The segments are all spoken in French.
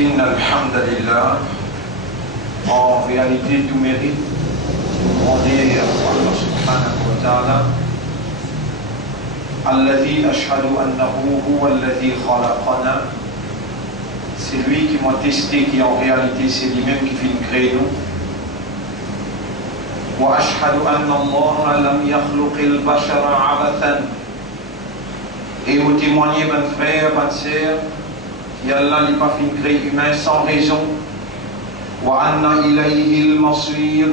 Inna alhamdulillah, en réalité tout mérite demander à Allah subhanahu wa ta'ala alladhi ashhadu annahu huwa alladhi khalaqana, c'est lui qui m'a testé, qui en réalité c'est lui-même qui fait créer nous. Wa ashhadu anna Allah lam yakhluqil bashara abathan, et vous témoignez, mon frère, ma sœur, qu'Allah n'a pas fait créer humain sans raison. Wa anna ilayhi al-masir,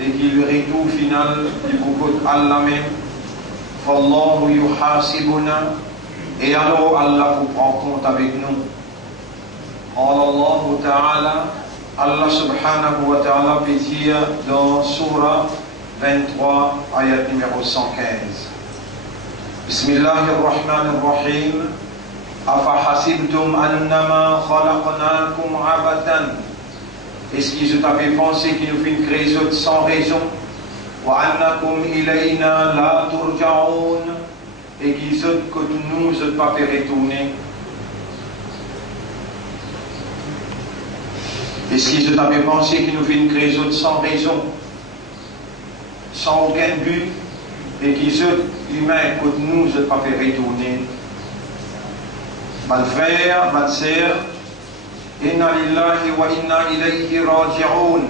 et qu'il le retour final du beaucoup d'Allah même. Fallahu yuhasibuna, et alors Allah vous prend compte avec nous. Allah Ta'ala, Allah subhanahu wa ta'ala peut dire dans Surah 23, ayat numéro 115. Bismillahirrahmanirrahim. Afahasibtum annama khalaqnakum abatan. Est-ce qu'ils avaient pensé qu'ils nous fait créer sans raison? Wa annakum ilayna la turja'un, et qu'ils ont que nous ne pas fait retourner. Est-ce qu'ils avaient pensé qu'ils nous fait créer sans raison, sans aucun but, et qu'ils ont humains que nous ne pas fait retourner? Mon frère, ma sœur, inna lillahi wa inna ilayhi raji'un.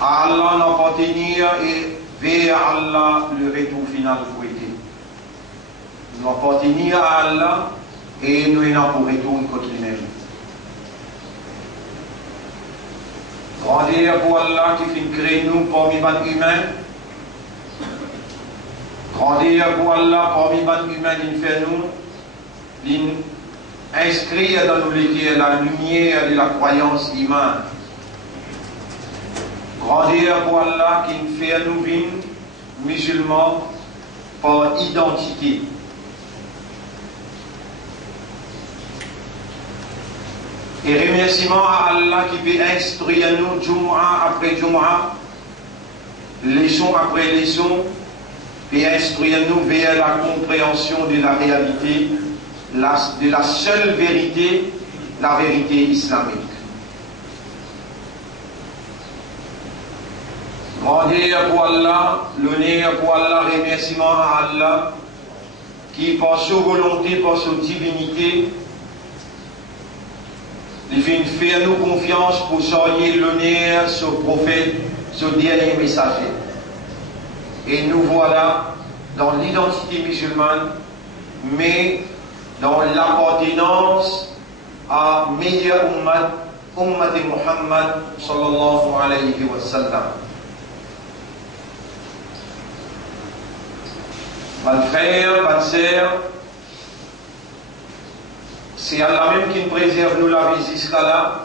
À Allah n'appartenir et vers Allah le retour final pour été. Nous appartenir à Allah et nous n'avons pour retour contre lui-même. Grandir pour Allah qui fait créer nous parmi les humains. Grandir pour Allah parmi les humains qui fait nous. Inscrire dans nos légués la lumière de la croyance humaine. Grandir pour Allah qui nous fait nous vivre musulmans par identité. Et remerciement à Allah qui peut instruire nous Jumu'ah après Jumu'ah, leçon après leçon, et instruire nous vers la compréhension de la réalité, de la seule vérité, la vérité islamique. Grandir pour Allah, l'honneur pour Allah, remerciement à Allah, qui par sa volonté, par sa divinité, il fait faire nous confiance pour saluer l'honneur, ce prophète, ce dernier messager. Et nous voilà dans l'identité musulmane, mais dans l'appartenance à meilleur ummat de Muhammad sallallahu alayhi wa sallam. Mon frère, ma sœur, c'est Allah même qui nous préserve nous la vie jusqu'à là.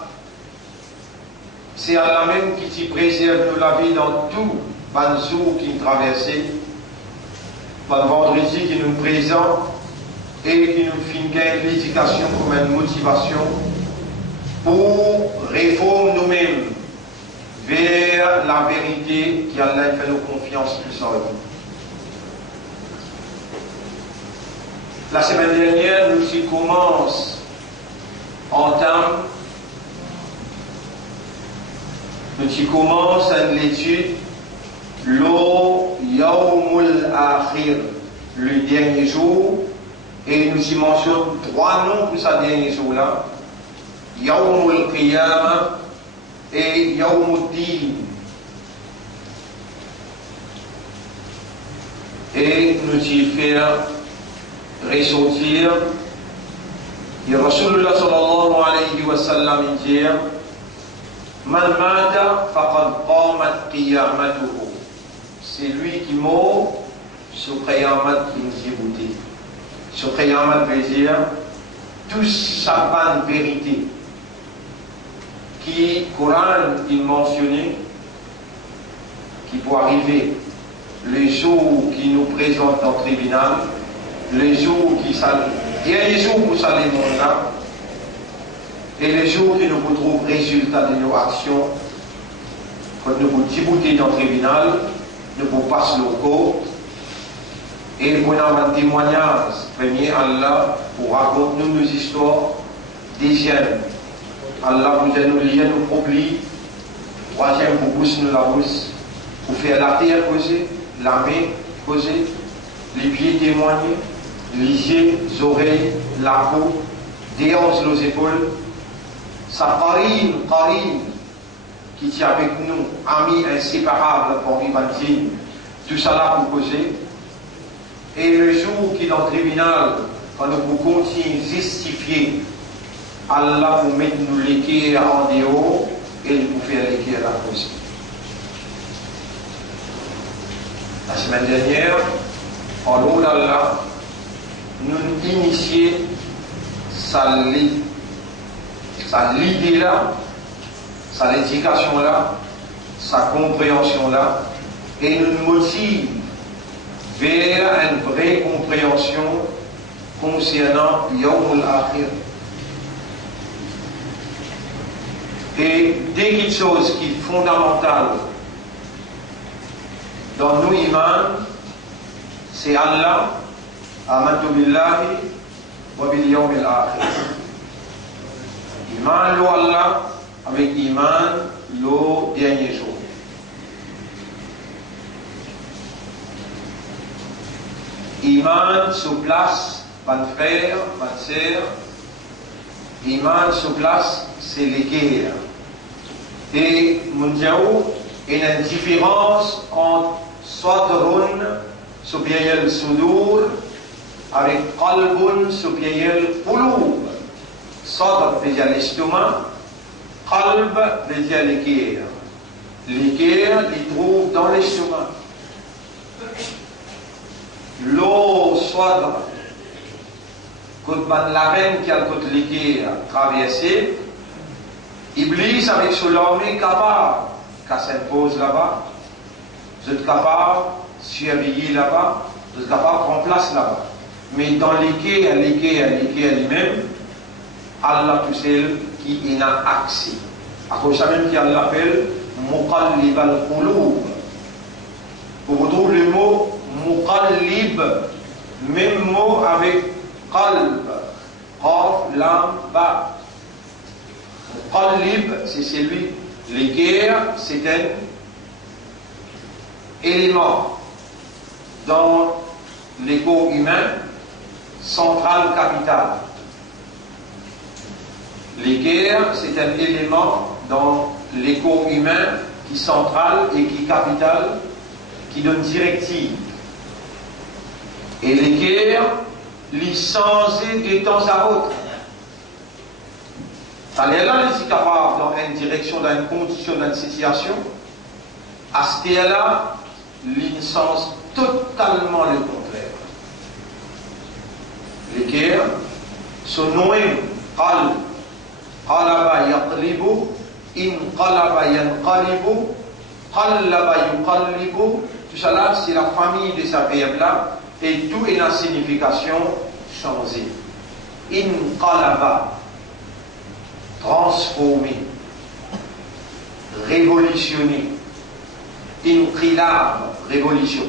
C'est Allah même qui préserve nous la vie dans tout le jour qui nous traverse, dans le vendredi qui nous présente et qui nous fait l'éducation comme une motivation pour réformer nous-mêmes vers la vérité qui Allah fait nos confiance plus en nous. La semaine dernière, nous y commence une étude, le Yawmul Akhir, le dernier jour, et nous y mentionnons 3 noms pour ce dernier jour-là, Yawmul Qiyamah et Yawmul Din. Et nous y faisons ressortir, et Rasulullah sallallahu alayhi wa sallam dit, Man mata faqad qamat qiyamatuhu. C'est lui qui meurt, ce qiyamat qui nous est bouté. Ce qiyamat veut dire toute sa bonne vérité qui, Coran, il mentionnait, qui peut arriver les jours qui nous présentent en tribunal, les jours qui s'allient, il y a les jours où ça les mondes là, et les jours qui nous retrouvent résultat de nos actions, quand nous vous débouter dans le tribunal, nous vous passons le cours, et nous avons un témoignage, premier Allah, pour raconter nos histoires, deuxième, Allah vous donne nous lier, nous oublie. Troisième, vous pousse nous la bouche. Vous faire la terre causer, la main causer, les pieds témoigner, les yeux, les oreilles, la peau, des hanches, nos épaules. Sa qarine, qui tient avec nous, amis inséparables pour vivre tout ça là pour causer. Et le jour qui est dans le tribunal, quand nous continuons à justifier, Allah vous met nous l'équerre en dehors et vous faire l'équerre à cause. La semaine dernière, en l'eau d'Allah, nous initions sa l'idée là, sa l'éducation là, sa compréhension là, et nous motive vers une vraie compréhension concernant Yawm al-Akhir. Et dès qu'il y a quelque chose qui est fondamental dans nos imans, c'est Allah, amantu billahi wa bil yawm al-akhir. Iman lo Allah avec iman le dernier jour. Iman se place, mon frère, ma sœur, iman se place, c'est les guerres. Et mon Dieu, il y a une différence entre sadrun, subiyal sudur, avec qalbun, subiyal qulub. Sadr veut dire l'estomac, qalb veut dire les guerres. Les guerres, ils trouvent dans l'estomac. L'eau sadr, quand la reine qui a le côté liquide traversé, Iblis avec son armée capable, qu'elle s'impose là-bas, vous êtes capable de surveiller là-bas, vous êtes capable de prendre place là-bas. Mais dans l'équerre lui-même, Allah tout seul qui en a accès. À cause de ça même qu'il l'appelle Muqallib al-Qulub. Vous retrouvez le mot Muqallib, même mot avec qalb, qaf, lam, ba. Muqallib, c'est celui, l'équerre, c'est un élément dans l'ego humain central capital. L'équerre, c'est un élément dans l'ego humain qui est central et qui est capital, qui donne directive. Et l'équerre, l'y changer de temps à autre. C'est-à-dire là, il est capable dans une direction, dans une condition, dans une situation. À ce là il sens totalement le contraire. L'équerre, son nom est Qal. Qalaba yaqlibu, in qalaba yanqalibu, qallaba yuqallibu. Tout ça là, c'est la famille de sa verbe là, et tout est la signification changée. In qalaba, transformer, révolutionner. Inqilab, révolution.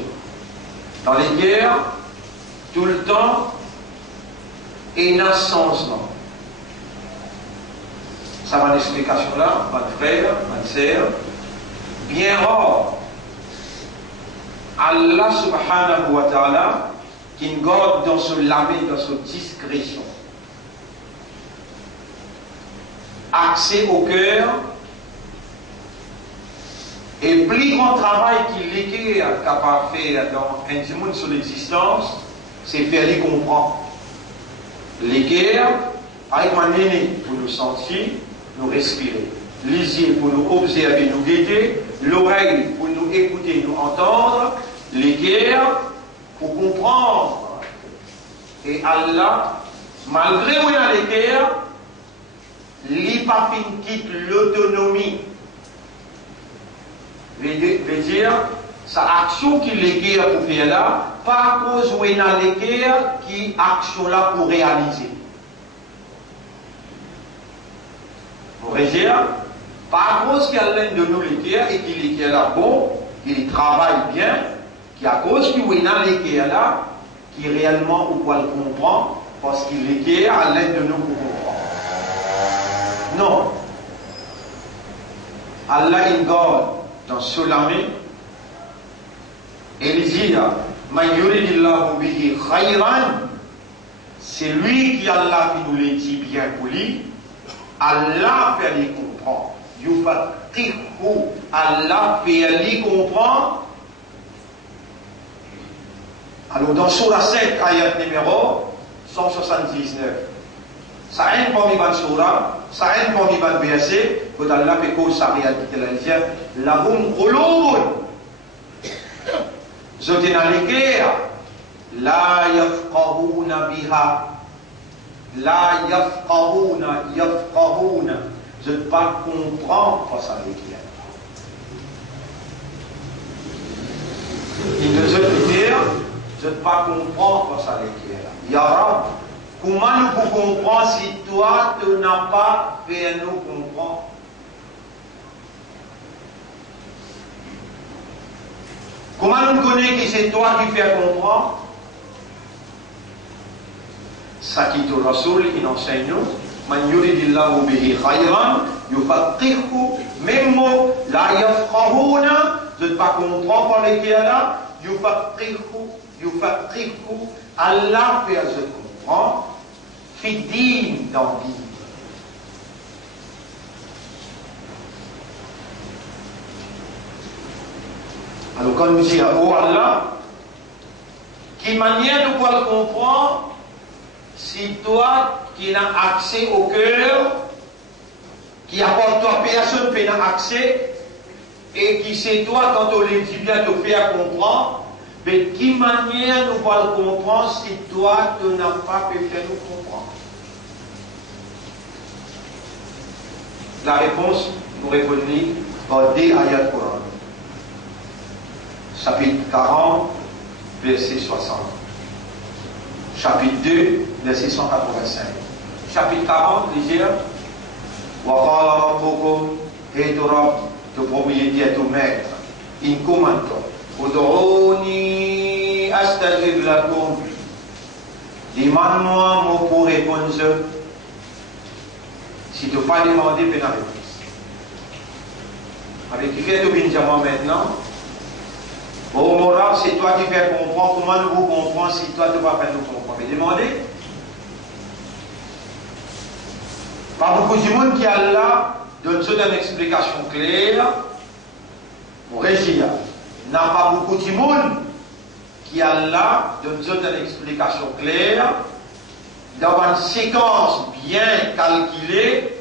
Dans les guerres, tout le temps, il y a un changement. Ça va l'explication là, mon frère, ma sœur. Bien rare, Allah subhanahu wa ta'ala, qui garde dans ce lamé, dans sa discrétion, accès au cœur, et plus grand travail qu'il est capable de faire dans un monde sur l'existence, c'est faire les comprendre. L'équerre, avec un nez pour nous sentir, nous respirer. Les yeux pour nous observer, nous guetter. L'oreille pour nous écouter, nous entendre. L'équerre pour comprendre. Et Allah, malgré où il y a l'équerre, l'hypafine quitte l'autonomie. Veut dire, sa action qui l'équerre pour faire là, pas à cause où il y a l'équerre qui action là pour réaliser. Vous voyez, pas à cause qu'il y a l'un de nous l'équerre et qu'il l'équerre là bon, qu'il travaille bien, qui à cause qu'il y a l'équerre là, qui réellement ou quoi le comprend, parce qu'il l'équerre à l'aide de nous pour comprendre. Non. Allah in God dans Solamé, et il dit Man yuridillahu bihi khayran, c'est lui qui Allah qui nous le dit bien pour lui, Allah fait les comprendre. Yufaqihu, Allah fait les comprendre. Alors dans Surah 7, ayat numéro 179, ça aide pour les surah, ça aide pour les verset, que Allah fait cause sa réalité de la vie. Lahum qulubun, zotin alikea, la yafqahuna biha, la yafqahuna, je ne pas comprendre pour sa réalité. Il ne veut dire, je ne pas comprendre pour sa réalité. Ya Rab, comment nous pouvons comprendre si toi, tu n'as pas fait nous comprendre? Comment nous connaissons que c'est toi qui fais comprendre? Ça qui te Rasoul, il enseigne nous. Man yuridillahu bihi khayran, yufaqihu, même mot, la yafqahuna, je ne pas comprendre par lesquels là, yufaqihu, Allah fait je comprends, fidin dans vie. Alors quand nous disons oh Allah, qui manière de pouvoir le comprendre, si toi qui as accès au cœur, qui apporte toi personne qui n'a accès, et qui c'est toi quand on les dit bien te faire comprendre, mais qui manière nous va le comprendre si toi tu n'as pas pu faire nous comprendre? La réponse nous répondit par des ayats Coran. Chapitre 40, verset 60. Chapitre 2, verset 185. Chapitre 40, lisez. Wa qala rabbukum, et tu Rabb, ton propriétaire, ton maître, in commento, ud'uni astajib lakum, demande-moi, moi pour répondre. Si tu n'as pas demandé, tu n'as pas réponse. Avec qui fait tout bien moi maintenant? Au moral, c'est toi qui fais comprendre. Comment nous vous comprenons si toi tu ne vas pas faire nous comprendre? Mais demandez. Pas beaucoup de monde qui a là donne une explication claire pour réagir. N'a pas beaucoup de monde qui a là donne une explication claire dans une séquence bien calculée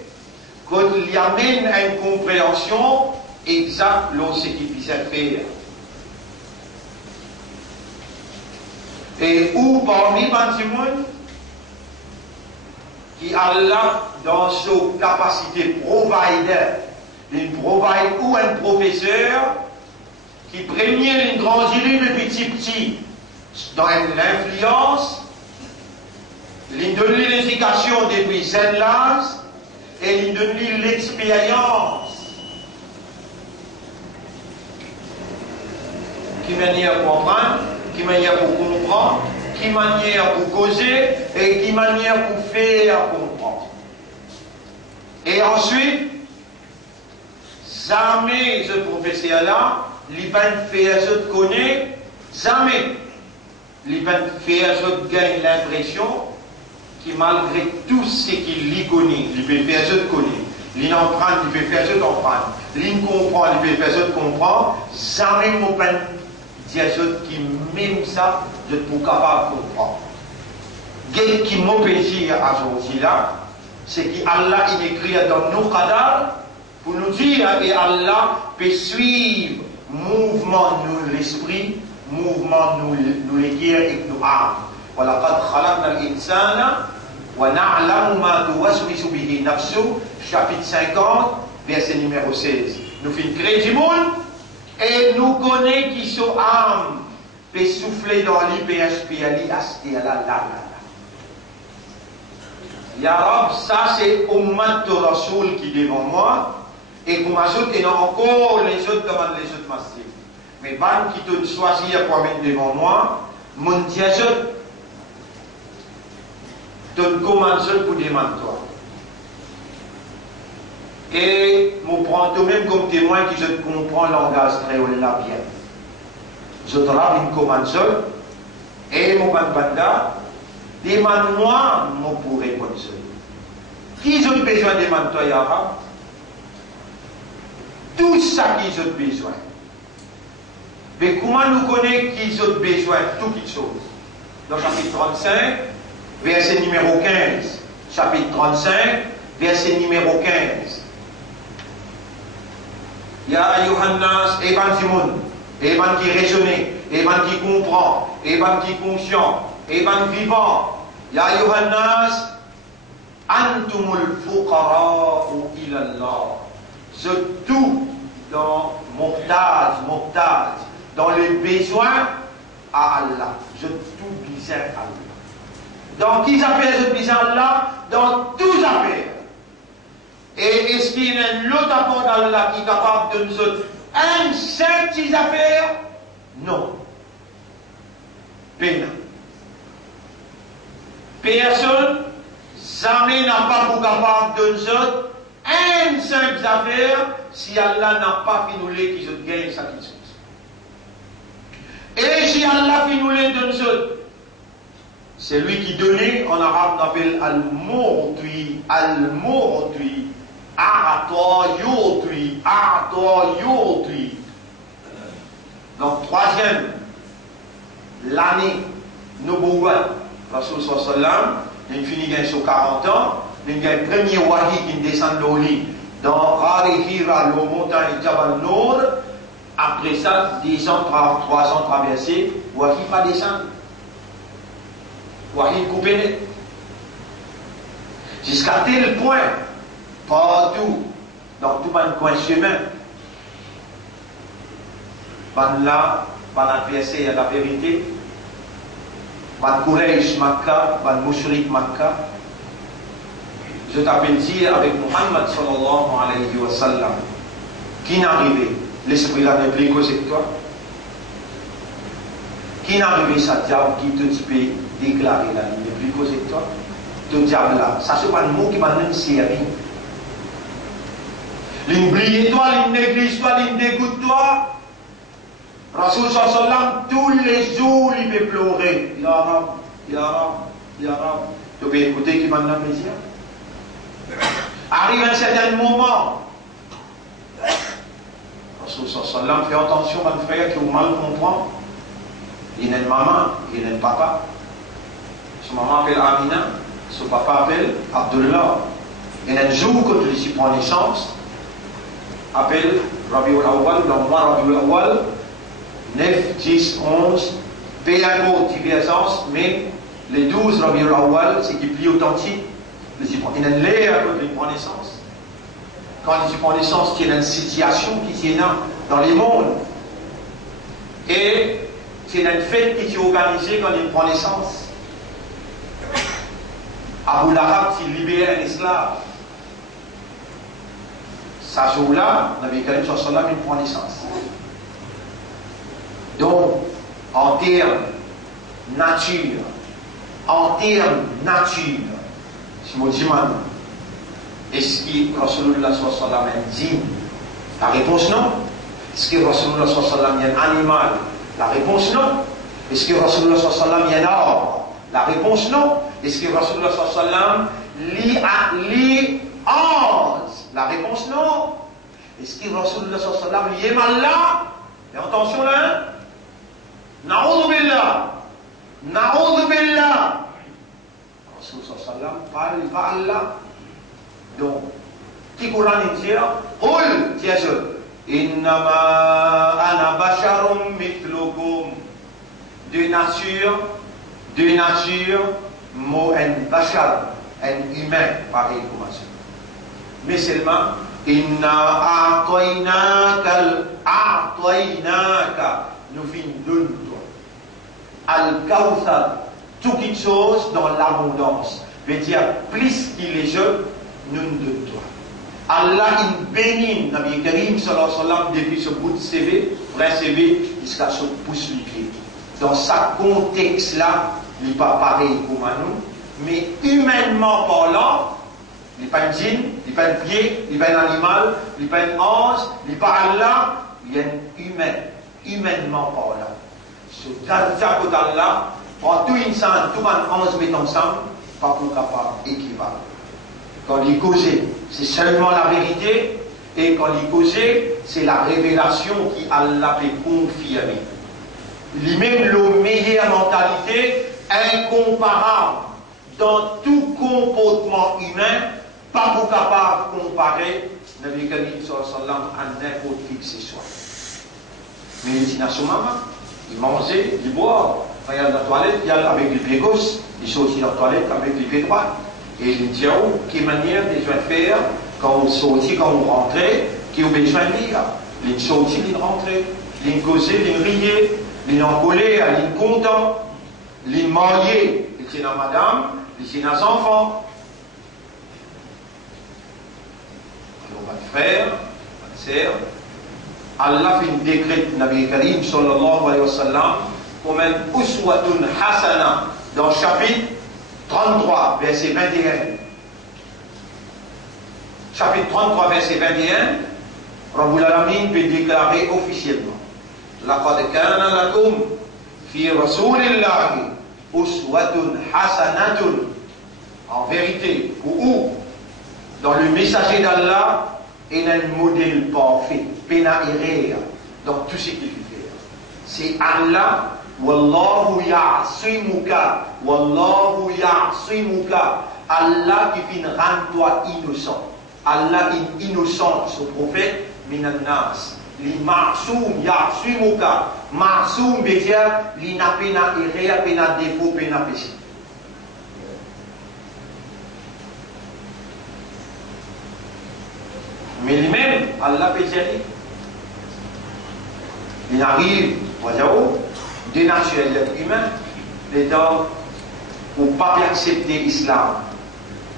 qu'il y amène à une compréhension exacte de ce qu'il puisse faire. Et où parmi les gens qui a là dans sa capacité provider, ou un professeur qui premier une grande île de petit dans l'influence, il donne l'éducation depuis 7 l'âge et il donne l'expérience qui manière pour comprendre, qui manière pour comprendre, qui manière pour causer et qui manière pour faire comprendre. Et ensuite, jamais ce professeur-là, il va faire ce connaît, jamais il va faire ce gagne l'impression que malgré tout ce qu'il connaît, il peut faire ce connaît, il emprunte, il peut faire ce emprunte, il comprend, il peut faire ce comprend, jamais mon peine dire ce qui même ça, je suis capable de comprendre. Ce qui m'empêche à ce là, c'est qu'Allah il écrit dans nos cadavres pour nous dire que Allah peut suivre mouvement de l'esprit, mouvement de l'équerre et de l'âme. وَلَقَدْ خَلَقْنَا الْإِنسَانَ وَنَعْلَمُ مَا تُوَسْوِسُ بِهِ نَفْسُهُ, chapitre 50, verset numéro 16. Nous faisons créer du monde et nous connaissons qui sont âmes peut souffler dans l'IPHP, Ya Rab, ça c'est Ummat de Rasoul qui est devant moi, et pour m'ajouter, il y a encore les autres devant les autres massifs. Mais ban qui te choisir pour mettre devant moi, mon diazote, te commence pour demander toi. Et nous prenons tout-même comme témoin qui je comprends le langage créole là bien. Je travaille une commande seule, et mon banda, demande-moi, mon pour répondre seul. Qui ont besoin de toi, Yara? Tout ça qu'ils ont besoin. Mais comment nous connaissons qu'ils ont besoin de toutes les choses? Dans le chapitre 35, verset numéro 15. Chapitre 35, verset numéro 15. Ya Yohannas, Eban Simon, Eban qui raisonne, Eban qui comprend, Eban qui conscient, Eban vivant. Ya Yohannas, Antumul fuqara'u ilallah. Je tout dans mortage, dans les besoins à Allah. Je tout besoin à Allah. Dans qui s'appelle ce besoin à Allah? Dans tous affaires. Et est-ce qu'il y a un autre apport d'Allah qui est capable de nous autres un seul petit affaire? Non. Peine. Personne jamais n'a pas pour capable de nous autres un seul affaire si Allah n'a pas fait nous les qui se gagne sa chose. Et si Allah fait nous les de nous autres, c'est lui qui donnait, en arabe on appelle al-mu'ti, A'ta yu'ti. Donc troisième, l'année, Nubuwwat, Rasul sallam, il finit sur 40 ans, il y a le premier wahi qui descend de l'Oli dans Ghari Hira, le montagne Jabal Nour. Après ça, 10 ans, 3 ans traversés, wahi pas descendre. Wahi coupé net. Jusqu'à tel point, partout, dans tout le coin chemin, là, par l'adversaire, il y a la vérité. Ban Quraysh Makkah, ban Mushrik Makkah. Je t'appelle dire avec Muhammad sallallahu alayhi wa sallam, qui n'est arrivé, l'esprit là n'est plus causé que toi. Qui n'est arrivé, ça diable qui te peut déclarer là, il n'est plus causé que toi. Ton diable là, ça c'est pas le mot qui m'a donné servi. L'oublie toi, il néglige toi, il dégoûte toi. Rasul sallam, tous les jours, il peut pleurer. Ya Rab, Ya Rab, Ya Rab. Tu peux écouter qui m'a donné plaisir. Arrive un certain moment. Rasul sallam, fais attention, mon frère, qui vous mal comprend. Il y a une maman, il y a un papa. Son maman appelle Amina, son papa appelle Abdullah. Il y a un jour que tu lui prends naissance, appelle Rabiul Awwal, dans le mois Rabiul Awwal. 9, 10, 11, paye un cours de divergence, mais les 12 Rabiul Awwal, c'est qui plie authentique. Il y a une l'air quand il prend naissance. Quand il prend naissance, il y a une situation qui est dans les mondes. Et c'est une fête qui est organisée quand il prend naissance. Abu Lahab, il libère un esclave. Ce jour-là, Nabi Karim sallallahu alayhi wa sallam, il prend naissance. Donc, en termes nature, si je dis maintenant, est-ce que Rasulullah sallallahu alayhi wa sallam est digne? La réponse non. Est-ce que Rasulullah sallallahu alayhi wa sallam est un animal? La réponse non. Est-ce que Rasulullah sallallahu alayhi wa sallam est un arbre? La réponse non. Est-ce que Rasulullah sallallahu alayhi wa sallam lit ange? La réponse non. Est-ce que Rasulullah sallallahu alayhi wa sallam est malade? Et attention là. Na'udhu billah. Na'udhu billah. Rasulullah sallallahu alayhi wa sallam parle Allah. Donc, qui Coran dit, Qul, tiens-je, Innama ana basharum mithlukum. De nature, mot en bashar, un humain, pareil comme ça. Mais seulement, Inna a'toynaka, nous finissons de toi. Al-Kawthar, toutes les choses dans l'abondance. Veut dire, plus qu'il est jeune, nous de toi. Allah il bénit Nabi Karim sallallahu alayhi wa sallam depuis ce bout de CV, vrai CV, jusqu'à ce pouce du pied. Dans ce contexte-là, il n'est pas pareil comme à nous, mais humainement parlant, il n'est pas un djinn, il n'est pas un pied, il n'est pas un animal, il n'est pas un ange, il n'est pas Allah, il est un humain, humainement parlant. Ce Dalta d'Allah, pour tout insan, tout un ange met ensemble, pas pour capable équivalent. Quand il causait, c'est seulement la vérité, et quand il causait, c'est la révélation qui Allah peut confirmer. Lui-même, la meilleure mentalité, incomparable dans tout comportement humain, pas pour capable de comparer Nabi Karim sallam à n'importe qui que ce soit. Mais il dit à son maman, il mangeait, il boit, quand il y a la toilette, il y a avec le pied gauche, il sort aussi dans la toilette avec le pied droit. Et il dit, oh, quelle manière de faire quand on sortit, quand on rentrait, qui ont besoin de lire. Il sortit, il rentrait, il causait, il riait, il encollait, il content, il mariait, il tient à madame, il tient à ses enfants. Alors, votre frère, votre sœur, Allah fait un décret de Nabi Karim sallallahu alayhi wa sallam comme un uswatun hasana dans le chapitre 33, verset 21. Chapitre 33, verset 21, Rabbul Alamin peut déclarer officiellement لَقَدْ كَانَ لَكُمْ فِي رَسُولِ اللَّهِ أُسْوَةٌ حَسَنَةٌ. En vérité, ou dans le messager d'Allah, il a un modèle parfait, pena errer dans tout ce qu'il fait. C'est Allah, Wallahu ya'simuka, Wallahu ya'simuka. Allah qui vient rendre toi innocent. Allah est innocent, ce prophète, minan nas. Li ma'soum ya'simuka. Ma'soum veut dire, li n'a pena errer, pena défaut, pena péché. Mais lui-même, Allah peut dire, il arrive, des nationalités humaines, les gens ne peuvent pas accepter l'islam.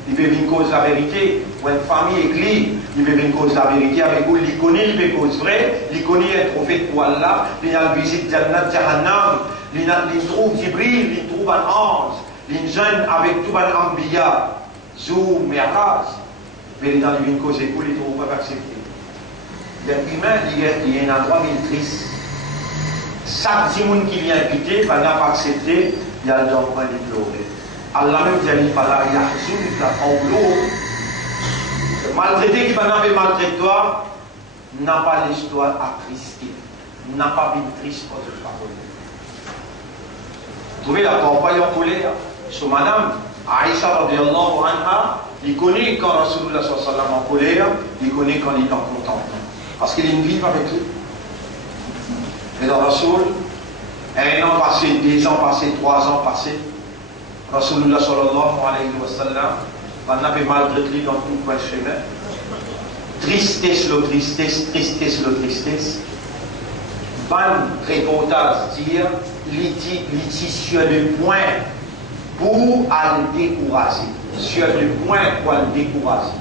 Il peut venir cause la vérité, ou une famille église, il peut venir cause la vérité avec vous, il connaît, il peut cause vrai, il connaît un prophète pour Allah, il a visite Jannat Jahannam, il trouve Jibril, il trouve un ange, il jeune avec tout un ambiya, Zoom, Mi'raj. Mais dans les causes écoles, ils ne peuvent pas accepter. L'humain, il y a un endroit triste. Chaque monde qui vient inviter, il n'a pas accepté, il y a le point de pleurer. Allah même dit, il fallait y avoir en l'eau. Maltraité qui va n'avoir maltraité toi, n'a pas l'histoire attristé, n'a pas une triste pour ce parole. Vous trouvez la campagne en colère sur madame Aïcha radiyallahu anha, il connaît quand Rasulullah sallallahu alayhi wa sallam en colère, il connaît quand il est en contentement. Parce qu'il est une vie avec lui. Et dans Rasoul, 1 an passé, 2 ans passé, 3 ans passé, Rasulullah sallallahu alayhi wa sallam, on avait malgré lui dans tout le chemin. Tristesse, le tristesse, tristesse, le tristesse. Ban reportage dire, il sur le point pour le décourager. Sur le point pour le décourager.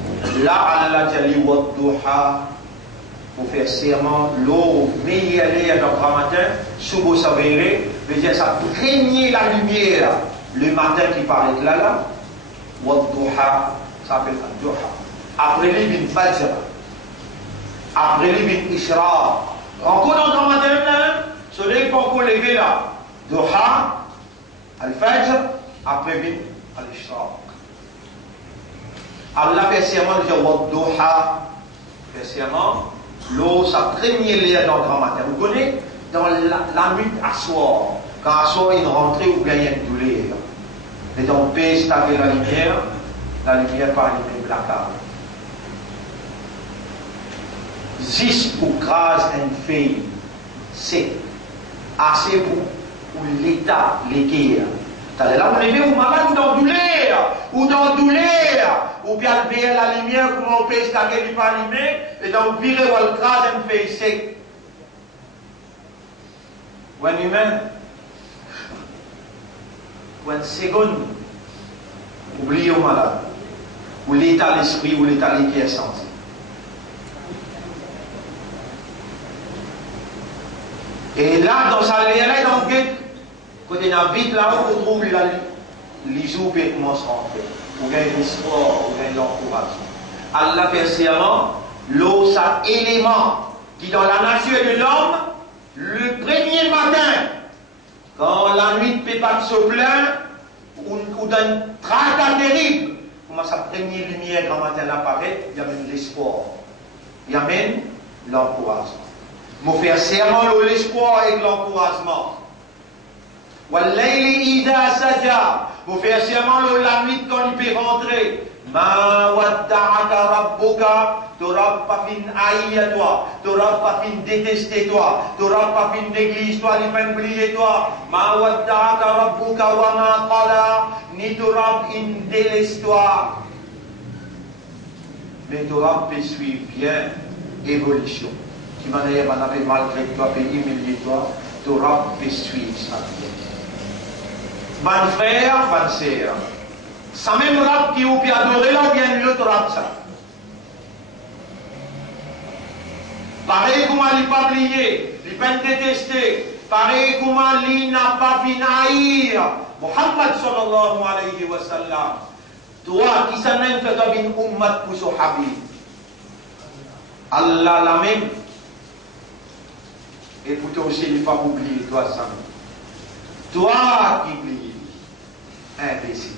Là, Allah dit, Wadduha, pour faire serment, l'eau, meilleur l'air dans le matin, sous vos savérés, veut dire ça craignait la lumière. Le matin qui paraît là, Wadduha, ça s'appelle Wadduha. Après lui, bin Fajr. Après lui, bin Ishraq. Encore dans le matin, le soleil pas encore levé là. Duha, Al-Fajr, après bin Al-Ishraq. Allah fait serment, il dit Wadduha, fait serment, l'eau, ça craignait l'air dans le grand matin. Vous connaissez, dans la nuit à soir, quand à soir il rentrait, vous gagnez une douleur. Et donc, pêche avec la lumière par les placards. Juste pour craser une feuille, c'est assez pour l'état, les guerres. Là, on est vu, ou malade, ou dans douleur, ou bien veiller la lumière, comment on pêche avec les pas allumé, et donc virer ou le craser une feuille sec. Ou un humain, ou une seconde, oubliez au malade, ou l'état l'esprit, ou l'état qui est senti. Et là, dans sa l'air, dans le guet, quand il y a vite là-haut, on trouve les jours peut commencer à rentrer. Ou gagne l'espoir, ou gagne l'encouragement. Allah fait serment, l'eau, ça élément qui dans la nature de l'homme, le premier matin, quand la nuit ne peut pas se plaindre, ou d'un tracas terrible, comment sa première lumière quand matin apparaît, il y a même l'espoir. Il y a même l'encouragement. Mon frère, serment l'espoir et l'encouragement. Wallayli idha saja. Mon frère, serment la nuit quand il peut rentrer. Ma wadda'aka rabbuka. T'auras pas fin haï à toi. T'auras pas fin détester toi. T'auras pas fin néglige toi, ni fin oublier toi. Ma wadda'aka rabbuka wa ma qala. Ni t'auras fin délaisse toi. Mais t'auras pu suivre bien évolution. Qui manière on avait malgré toi, peut humilier toi, t'auras pu suivre ça. Bon frère, bonne sœur, ça même rap qui ou puis adorer là, ou bien l'autre rap ça. Pareil comment il n'a pas oublié, il n'a pas détesté, pareil comment il n'a pas vu haïr. Muhammad sallallahu alayhi wa sallam, toi qui s'en même fait dans une ummat pour son habib. Allah la même. Et pour toi aussi, il ne faut pas oublier, toi, ça. Toi qui oublies, imbécile.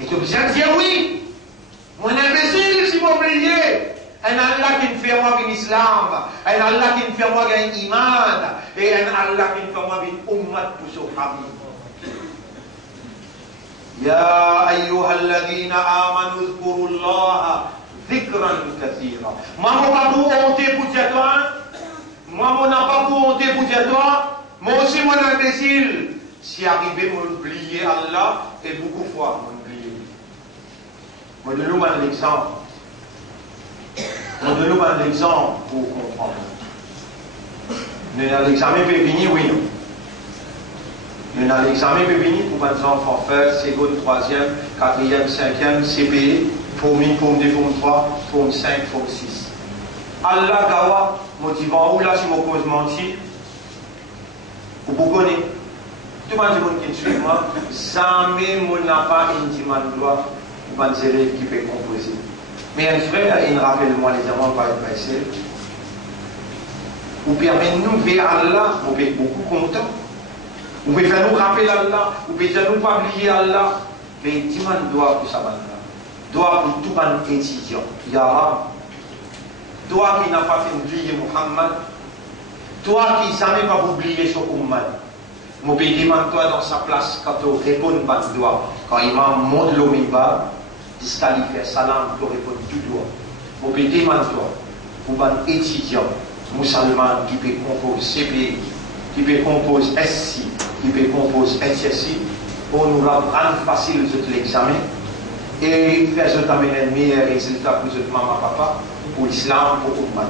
Et tu obligé de dire oui. Mon imbécile, si vous oubliez, un Allah qui me fait moi un islam, un Allah qui me fait moi un iman, et un Allah qui me fait moi une ummat pour son habib. Ya ayyuhalladhina amanu zkurullaha dhikran kathira. Maman, pas pour honter pour dire toi. Moi, mon n'a pas pour honter pour dire toi. Moi aussi, mon imbécile. Si arrivé, mon oublier Allah, et beaucoup de fois, mon oublier. Moi, donne-nous un exemple. Donne-nous un exemple pour comprendre. L'examen peut venir, oui, non. L'examen peut venir pour les enfants faire, seconde, troisième, quatrième, cinquième, CPE, forme 1, forme 2, forme 3, forme 5, forme 6. Allah gawa, motivant ou là si vous cause mentir, vous connaissez. Tout le monde qui suit moi, jamais mon n'a pas intimement droit pour un élève qui peut composer. Mais un frère, il rappelle moi les amants par le passé. Vous permettez-nous vers Allah, vous pouvez être beaucoup content. Vous pouvez faire nous rappeler Allah, vous pouvez faire nous pas oublier Allah. Mais intimement droit pour ça, droit pour tout le monde étudiant. Ya toi qui n'as pas fait oublier Muhammad, toi qui n'as jamais pas oublié son Ummah, je vais demander toi dans sa place quand tu réponds pas de doigt. Quand il m'a montré l'omiba, disqualifié, salam, tu réponds du doigt. Je vais demander toi, pour un étudiant musulman qui peut composer CP, qui peut composer SC, qui peut composer SSI, pour nous rendre facile l'examen et faire un meilleur résultat pour votre maman, papa. Pour l'islam, pour l'Ummah.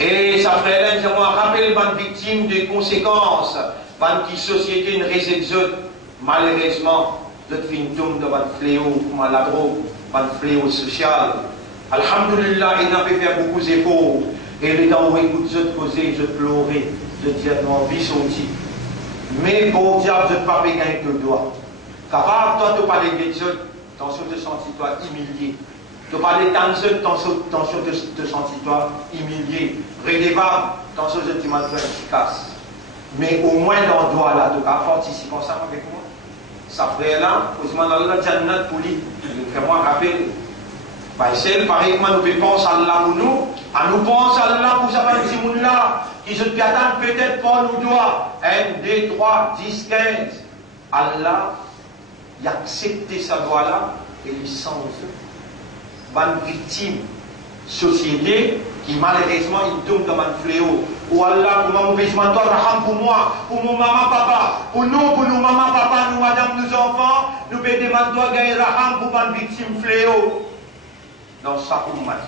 Et ça fait là, nous avons rappelé les victimes des conséquences, qui société une réseau, malheureusement, de tombe de votre fléau, comme la drogue, votre fléau social. Alhamdulillah, il n'a pas fait beaucoup d'efforts. Et les temps où écoute, je te causer, je te pleurer, je te dire, non, vie sortie. Mais pour dire, je ne peux pas gagner que le doigt. Car toi, tu parles de Dieu, attention de sentir toi humilié. Tu parles de tension de sentir toi humilié, redevable, tension de te manquer efficace. Mais au moins dans le doigt là, tu as participé ensemble avec moi. Ça ferait là, au moins dans la Jannat pour lui, fais-moi rappeler. C'est pareil, nous pensons à Allah pour nous, à nous penser à Allah pour ça, ces gens là, qui se attendent peut-être pas nous doigts. 1, 2, 3, 10, 15. Allah, il a accepté sa voix là et il s'en veut. Une victime, société, qui malheureusement il tombe dans un fléau. Ou Allah, pour mon besoin, toi, raham pour moi, pour mon maman, papa, pour nous, maman, papa, nous, madame, nos enfants, nous pouvons demander toi, gagner raham pour une victime fléau. Dans sa ummat.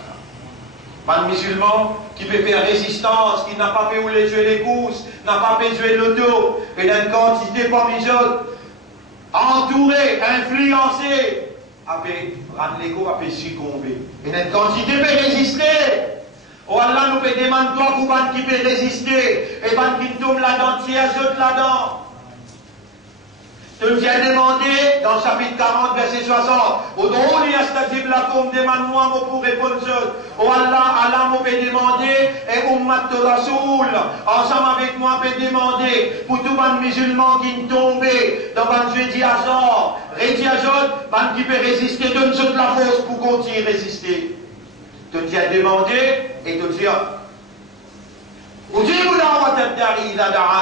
Un musulman qui peut faire résistance, qui n'a pas pu les jouer les gousses, n'a pas pu jouer le dos, et d'une quantité parmi les autres, entouré, influencé, avec rendre l'ego, avec succomber. Et d'une quantité peut résister. Oh Allah nous peut demander toi pour ban qui peut résister, et ban qui tombe là-dedans, tiers autres là-dedans. Tu nous as demandé, dans le chapitre 40, verset 60, Odouni astajib lakum, demande-moi, moi pour répondre oh Allah, Allah m'a demandé, et Ummat Rasoul, ensemble avec moi, peut demander, pour tout le musulman qui est tombé dans le jeudi Azor, Rédi Azor, qui peut résister, donne-nous la force pour continuer à résister. Tu nous as demandé, et tu nous as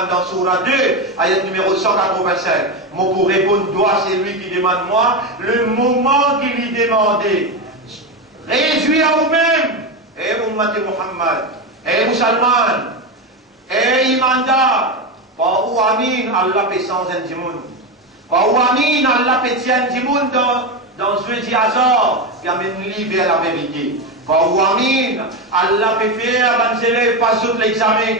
dans Surah 2, ayat numéro 185. Moi pour répondre, doigt, c'est lui qui demande moi, le moment qu'il lui demandait. Réduis à vous-même, et Ummat Muhammad, et Musulman, et Imanda, pas ou Amin, Allah peut sans un dimoun. Pas ou Amin, Allah peut tiens dimoun dans ce jeudi Azor, qui amène lui vers la vérité. Amin, Allah peut faire, ban élèves pas sur l'examen.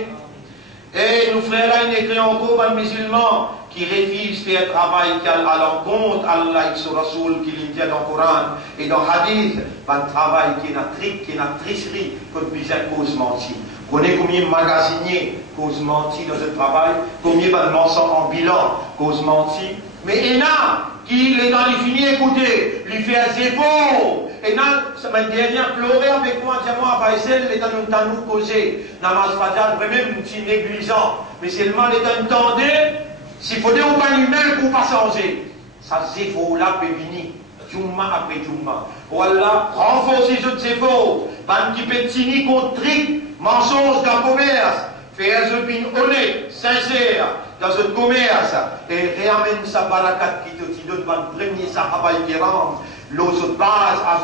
Et nos frères là, ils écrivent encore, ban musulmans, qui refusent de faire un travail qui a à l'encontre, Allah et son Rasoul, qui l'y dit dans le Coran et dans le Hadith, ban travail qui est un trick, qui est une tricherie, comme bizarre cause menti. Vous connaissez combien de magasiniers cause menti dans ce travail, combien de mensonges en bilan cause menti. Mais il y en a qui, les dans les finis, écoutez, lui fait un zéro. Et là, la semaine dernière, pleurer avec moi, dis-moi, Faisal, les temps nous causer. Namaz Fajr, vraiment, un petit négligent. Mais seulement les temps tendez, s'il faut dire au pas humain pour pas changer. Ça, zéro là, peut venir. Jumma après Jumma. Voilà, renforcer ce zéro. Ban qui peut tenir contre trick, mensonge dans le commerce. Faire un bin honnête, sincère dans ce commerce et réamène sa barakat qui te donne le premier sahaba kiram, l'autre base à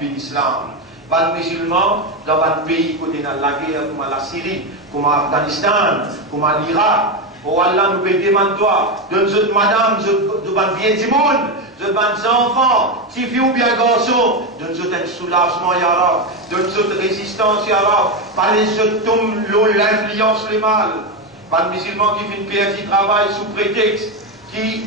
l'islam. Les musulmans dans un pays côté dans la guerre comme la Syrie, comme l'Afghanistan, comme l'Irak. Oh Allah nous demande toi, donne-nous madame, de bien du monde, de bons enfants, si filles ou bien garçons, donne-nous un soulagement, ya Rab, donne-nous résistance, ya Rab, par les autres tombent l'influence, le mal. Pas de musulmans qui font une paix qui travaille sous prétexte, qui,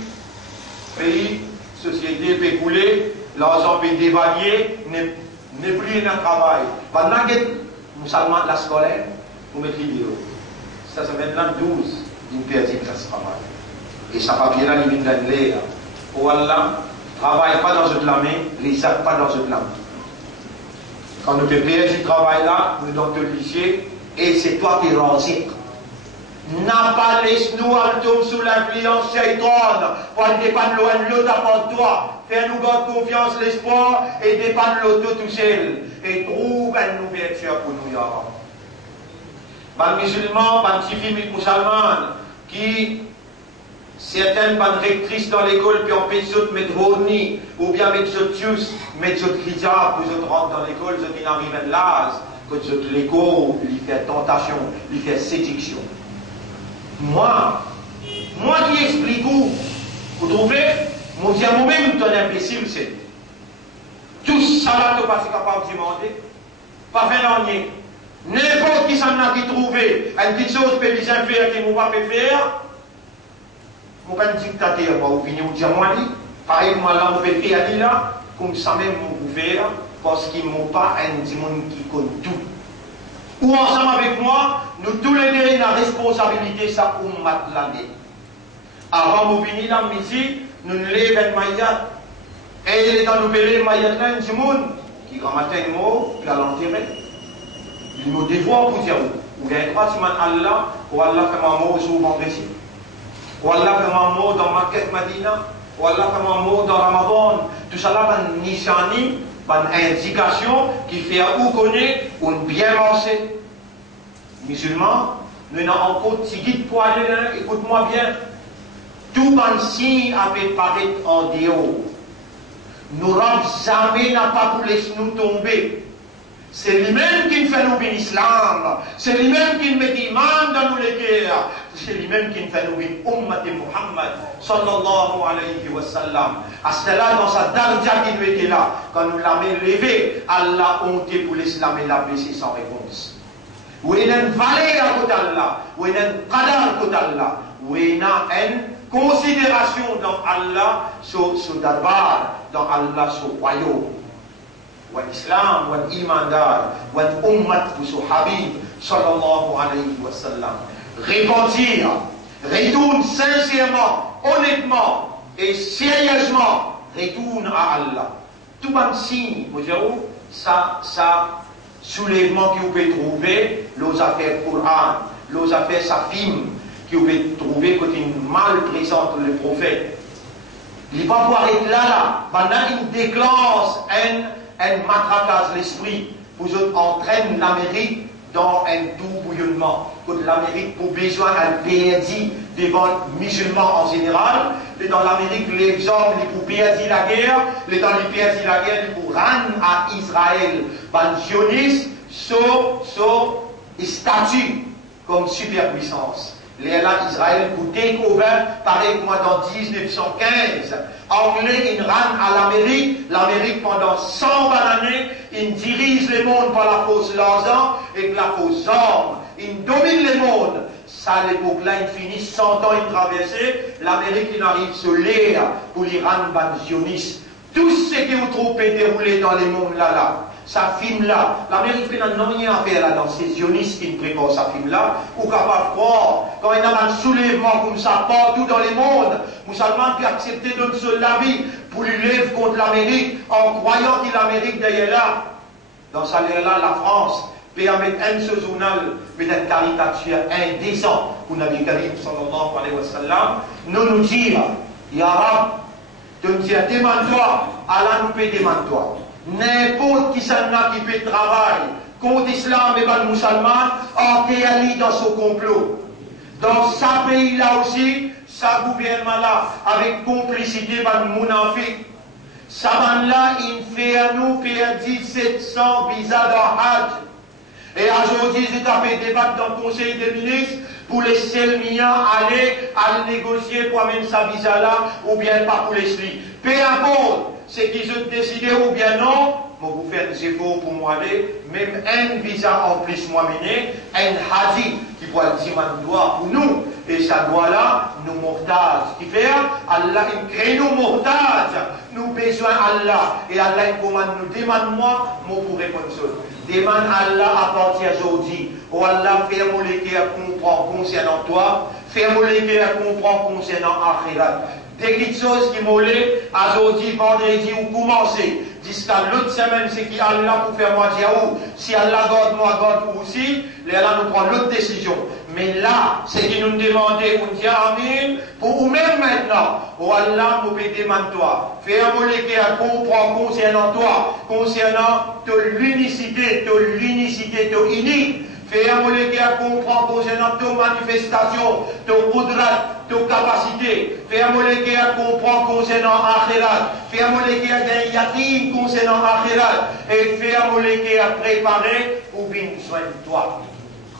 pays, société peut couler, l'argent peut dévaluer, n'est plus un travail. Pas de musulmans la scolaire, vous mettez vidéo. Ça fait maintenant 12. Une perdue de ce travail. Et ça va bien aller dans l'air. Oh Allah, travaille pas dans une main, les actes pas dans une main. Quand nous te payons ce travail-là, nous devons te licher, et c'est toi qui renseigne. N'a pas laissé-nous tomber sous l'influence shaitan, pour ne dépendre loin de l'autre avant toi. Fais-nous garder confiance, l'espoir, et dépendre l'autre tout seul. Et trouve une ouverture pour nous, ya Rab. Les musulmans, les filles musulmanes, qui, certaines rectrices dans l'école, puis empêchent de mettre Rodni, ou bien mettre Tius, mettre hijab, pour qu'ils rentrent dans l'école, ils arrivent à l'âge, que l'école, ils font tentation, ils font séduction. Moi qui explique où, vous trouvez, mon Dieu, moi-même, ton imbécile, c'est tout ça là, tu n'es pas capable de demander, pas fait l'année. N'importe qui s'en a qui trouvé une petite chose que les gens faire qui ne vont pas faire, je ne suis pas un dictateur, moi, ou venir ou dire moi, pareil, moi là, je vais faire là, comme ça même, je vais faire, parce qu'ils n'ont pas un monde qui connaît tout. Ou ensemble avec moi, nous tous les deux, la responsabilité, ça, pour l'année. Avant de venir dans la musique, nous levons un maillat, et il est dans le pays, maillat là, un monde qui, quand matin, mot, il a l'enterré. Il nous dévoie pour dire où il y a trois semaines Allah, ou Allah fait un mot sur vendredi, ou Allah fait un mot dans Makkah Madina, ou Allah fait un mot dans Ramadan. Tout ça là, une nishani, une indication qui fait où connaît, ou bien manger. Musulmans, nous avons encore petit guide pour aller là, écoute-moi bien. Tout un signe avait paru en dehors. Nous n'avons jamais pas pour laisser nous tomber. C'est lui-même qui fait nous l'islam. C'est lui-même qui met l'imam dans nous les guerres. C'est lui-même qui fait nous Ummat Muhammad sallallahu alayhi wa sallam. À cela, dans sa darja qui nous était là, quand nous l'avons levé, Allah a honté pour l'islam et l'a baissé sans réponse. Où il y a une valeur à côté d'Allah, où il y a une qadar à côté d'Allah, où il y a une considération dans Allah, sur darbar, dans Allah, sur royaume. والإسلام والإيمان دار والأمة حبيب صلى الله عليه وسلم. Repentir, retourne sincèrement, honnêtement, et sérieusement retourne à Allah. Tout un signe, ça soulèvement que vous pouvez trouver, les affaires Coran, les affaires Safim, que vous pouvez trouver quand il mal présente le prophète. Il va pouvoir être là, pendant qu'il déclenche un matraquage l'esprit, vous entraîne l'Amérique dans un doux bouillonnement. Quand l'Amérique pour besoin d'un PRD devant les musulmans en général, et dans l'Amérique, l'exemple, il pour PRD la guerre, et dans les PRD la guerre, il pour rendre à Israël, les sionistes, statut comme superpuissance. Là, Israël, pour découvrir, pareil que moi, dans 1915, Anglais, ils rendent à l'Amérique. L'Amérique, pendant 100 années, ils dirigent le monde par la fausse l'argent et la fausse arme. Ils dominent le monde. Ça, à l'époque-là, ils finissent 100 ans, ils traversent. L'Amérique, il arrive se l'air pour les rendre sionistes. Tout ce que vous trouvez dérouler dans le monde là, ça film-là, l'Amérique n'a rien à faire là dans ces sionistes qui préparent ça film-là, ou capable de croire, quand il y a un soulèvement comme ça partout dans le monde, musulmans qui acceptent de se la vie pour lui lever contre l'Amérique en croyant que l'Amérique derrière là, dans sa là, la France, permet un journal, mais une caricature indécent pour Nabi Karim sallallahu alayhi wa sallam, nous dire, Ya Rab, tu me dis, demande-toi, Allah nous peut demande-toi. N'importe qui s'en a qui peut travailler contre l'islam et les musulmans, en réalité dans ce complot. Dans ce pays-là aussi, ça gouvernement là, avec complicité par les munafiques, ça là, il fait à nous perdre 700 visas dans Hajj. Et aujourd'hui, ils ont fait débattre dans le Conseil des ministres pour laisser le mien aller à négocier pour amener sa visa là, ou bien pas pour laisser. Peu importe. C'est qu'ils ont décidé ou bien non, moi vous faites des efforts pour moi aller, même un visa en plus moi mener, un hadith qui pourrait dire un doigt pour nous, et ça doit là, nous mortages. Qui fait, Allah il crée nous mortages, nous besoin Allah, et Allah il commande nous, demande-moi, moi pour répondre ça. Demande Allah à partir d'aujourd'hui, oh Allah, fais-moi les cœurs comprendre concernant toi, fais-moi les cœurs comprendre concernant Akhirat. Des petites choses qui m'olaient, aujourd'hui, vendredi, ou commencer. Jusqu'à l'autre semaine, c'est qui Allah pour faire moi dire où. Si Allah garde moi, garde vous aussi, là, nous prenons l'autre décision. Mais là, c'est qui nous demandait, on dit Amin, pour vous-même maintenant. Oh Allah, nous peut demander toi. Fais-moi les cœurs comprendre concernant toi, concernant l'unicité, ton unique. Fais-moi les cœurs comprendre concernant ton manifestation, ton poudrat, ton capacité. Fais-moi les cœurs comprendre concernant Akhirat. Fais-moi les cœurs d'un yatim concernant Akhirat. Et fais-moi les cœurs préparés pour venir soin de toi.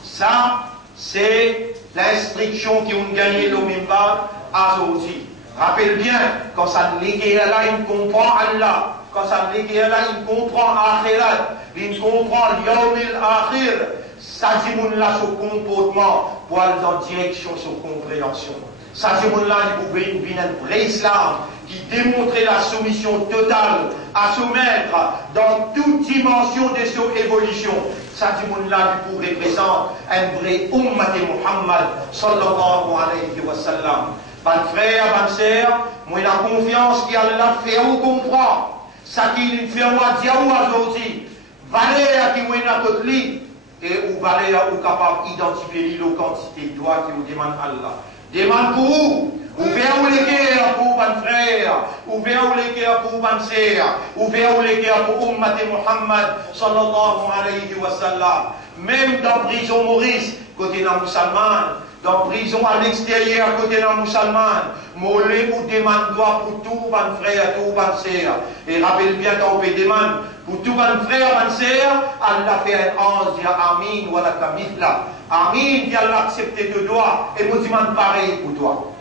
Ça, c'est l'instruction qui ont gagné le Mimbar à aujourd'hui. Rappelle bien, quand ça n'est là, il comprend Allah. Quand ça n'est là, il comprend Akhirat. Il comprend Yawmil Akhir. Ça dit là son comportement pour aller dans la direction de son compréhension. Ça dit là il pouvait venir un vrai islam qui démontrait la soumission totale à son maître dans toute dimension de son évolution. Ça dit là il pouvait représenter un vrai ummat de Muhammad sallallahu alayhi wa sallam. Ban frère, ban sœur, moi la confiance qu'Allah fait ou comprend. Ça qui fait moi dire aujourd'hui, valeur qui est dans notre lit. Et où valeur ou capable d'identifier la quantité de doigts qui vous demande Allah. Demande pour vous. Ouvrez les cœurs pour vos frères. Ouvrez les cœurs pour vos sœurs. Ouvrez les cœurs pour Ummat Muhammad sallallahu alayhi wa sallam. Même dans prison Maurice, côté d'un musulman, dans prison à l'extérieur, côté d'un musulman, mollet ou demande doigt pour tous vos frères, tous vos sœurs. Et rappelle bien quand vous demande pour tous vos frères, vos sœurs, Allah fait un ange, dit Amin, wa la kamithla. Amin, qui Allah accepte de toi, et vous demande pareil pour toi.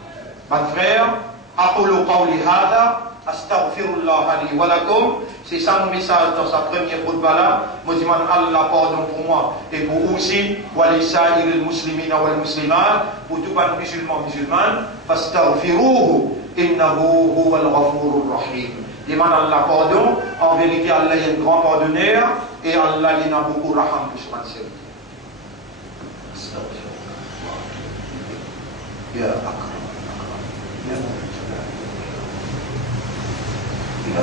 Mon frère, Apollo Qawli Hada, Astaghfirullah Ali wa lakum. C'est ça mon message dans sa première khutbah là. Moi demande Allah pardon pour moi et pour vous aussi, wa li sa'iril muslimina wal muslimat, pour tous les musulmans musulmanes, fastaghfiruhu innahu huwal ghafurur rahim. Demande Allah pardon, en vérité Allah est un grand pardonneur et Allah il a beaucoup raham pour son serviteur. Astaghfirullah. Ya akram. Ya الحمد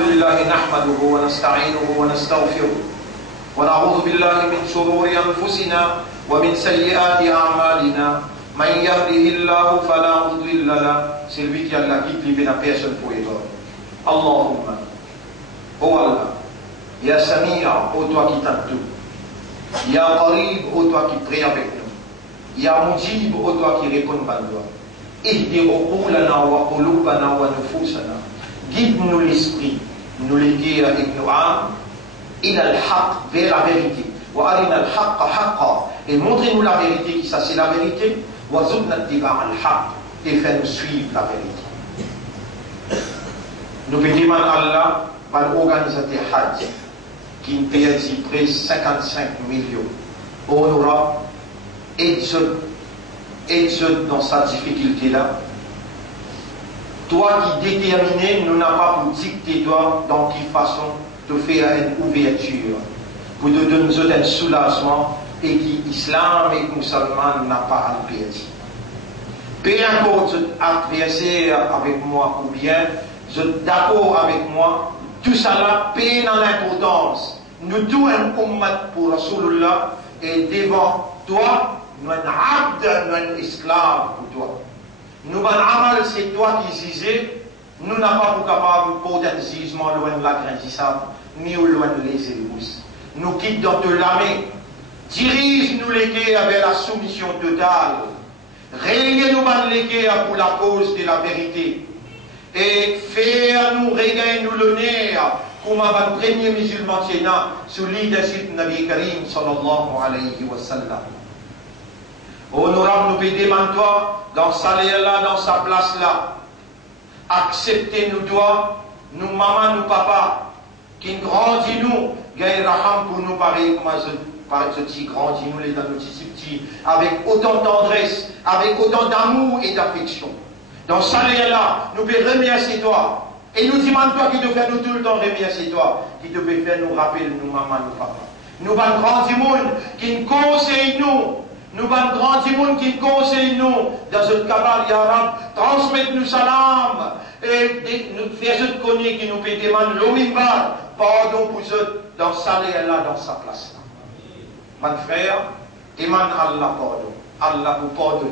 لله نحمده ونستعينه ونستغفره ونعوذ بالله من شرور أنفسنا ومن سيئات أعمالنا من يهده الله فلا مضل له. C'est lui qui a la vie, qui n'a personne pour aider. Allahumma, oh Allah, Ya Samia, oh toi qui t'entends tout. Ya Qarib, oh toi qui prie avec nous. Ya Mujib, oh toi qui réponds par nous. Ihdi uqulana wa qulubana wa nufusana. Guide-nous l'esprit, nous les guides avec nos âmes, ila al-haq, vers la vérité. Wa arina al-haqqa haqqa, et montrez-nous la vérité, qui ça c'est la vérité. Wa zubna tiba al-haq, et fais-nous suivre la vérité. Nous pédimons Allah, par l'organisateur Hajj, qui nous paye près 55 millions. On aura aide dans sa difficulté-là. Toi qui déterminé, nous n'avons pas pour dicter toi dans quelle façon de faire une ouverture, pour te donner un soulagement et que l'islam et les musulmans n'ont pas à le perdre. Peu importe adversaire avec moi ou bien, vous êtes d'accord avec moi, tout ça là, paye dans l'importance. Nous tous un ummat pour Rasulullah et devant toi, nous un abd, nous un esclave pour toi. Nous, ben amal, c'est toi qui disais, nous n'avons pas pour capable pour un jugement loin de la grandissable, ni loin de les ébouses. Nous quitte dans de l'armée, dirige-nous les guerres vers la soumission totale, réveillez-nous ben les guerres pour la cause de la vérité, et faire-nous regagner-nous l'honneur, comme un premier musulman tiennant sous leadership de Nabi Karim sallallahu alayhi wa sallam. Honorable, nous pédimons toi, dans sa là, dans sa place là. Acceptez nous toi, nous maman, nous papa, qui grandit nous, gagne raham pour nous pareil comme ce petit grandit nous les dans nos petits, avec autant de tendresse, avec autant d'amour et d'affection. Dans sa là, nous pouvons remercier toi. Et nous demandons toi qui te fait nous tout le temps remercier toi, qui te fait faire nous rappeler nous maman, nous papa. Nous avons grand monde qui nous conseille nous. Nous avons grand monde qui conseille nous dans ce cabal, Ya Rab, transmettre nous salam et nous faire ce connaître qui nous peut demander l'omimbar, pardon pour eux dans sa là, dans sa place là. Mon frère, demande Allah pardon, Allah pour pardon,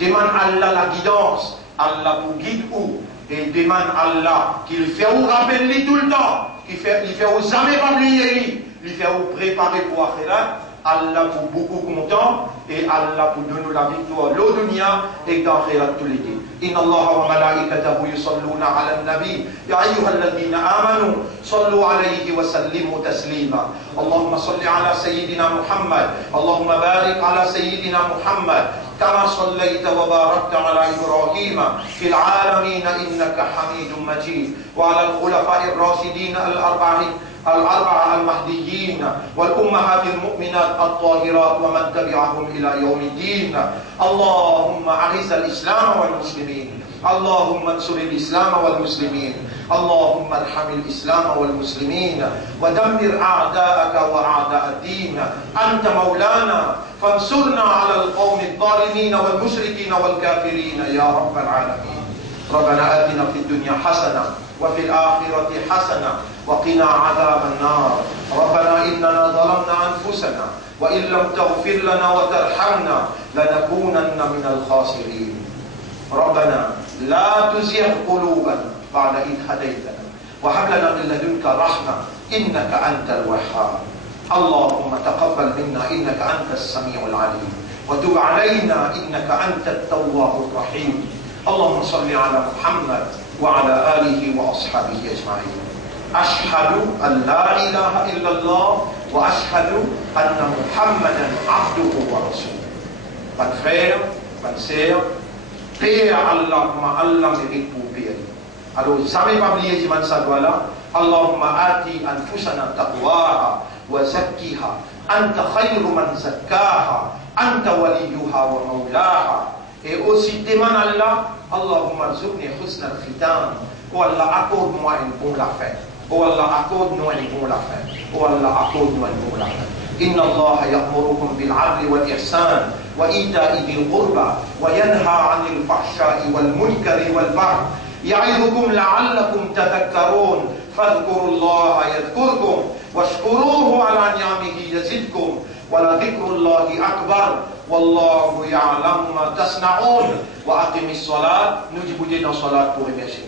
demande Allah la guidance, Allah pour guide où, et demande Allah qu'il fait vous rappeler tout le temps, il fait vous jamais oublier, il fait vous préparer pour Akhirat. Allah pour beaucoup content et Allah pour donner la victoire l'audunia et dans tous les deux. Inna Allah wa malaikatahu yusalluna ala nabi ya ayyuhalladhina amanu sallu alayhi wa sallimu taslima. Allahumma salli ala sayyidina Muhammad. Allahumma barik ala sayyidina Muhammad. كما صليت وباركت على إبراهيم في العالمين إنك حميد مجيد وعلى الخلفاء الراشدين الأربعة المهديين والأمهات المؤمنات الطاهرات ومن تبعهم إلى يوم الدين. اللهم أعز الإسلام والمسلمين، اللهم انصر الإسلام والمسلمين، اللهم ارحم الإسلام والمسلمين ودمر أعداءك وأعداء الدين. أنت مولانا فانصرنا على القوم الظالمين والمشركين والكافرين يا رب العالمين. ربنا آتنا في الدنيا حسنة وفي الآخرة حسنة وقنا عذاب النار. ربنا إننا ظلمنا أنفسنا وإن لم تغفر لنا وترحمنا لنكونن من الخاسرين. ربنا لا تزغ قلوبنا بعد إذ هديتنا وهب لنا من لدنك رحمة إنك أنت الوهاب. اللهم تقبل منا إنك أنت السميع العليم وتب علينا إنك أنت التواب الرحيم. اللهم صل على محمد وعلى آله وأصحابه أجمعين. أشهد أن لا إله إلا الله وأشهد أن محمدا عبده ورسوله. Mon frère, bonne sœur, paix à Allah comme Allah mérite pour payer. Alors, jamais pas oublier ce man ça doit là. Allahumma ati anfusana taqwaha wa zakkiha Anta khayru man zakkaha, anta waliyuha wa maulaha. Et aussi demande à Allah, Allahumma rzuqni husna al-khitam. Oh Allah, accorde-moi une bonne affaire. Oh Allah, accorde-nous une bonne affaire. Oh Allah, accorde-nous une bonne affaire. إن الله يأمركم بالعدل والإحسان وإيتاء ذي القربى وينهى عن الفحشاء والمنكر والبغي يعظكم لعلكم تذكرون فاذكروا الله يذكركم واشكروه على نعمه يزدكم ولذكر الله أكبر والله يعلم ما تصنعون وأقم الصلاة. Nous disons dans la salat pour remercier.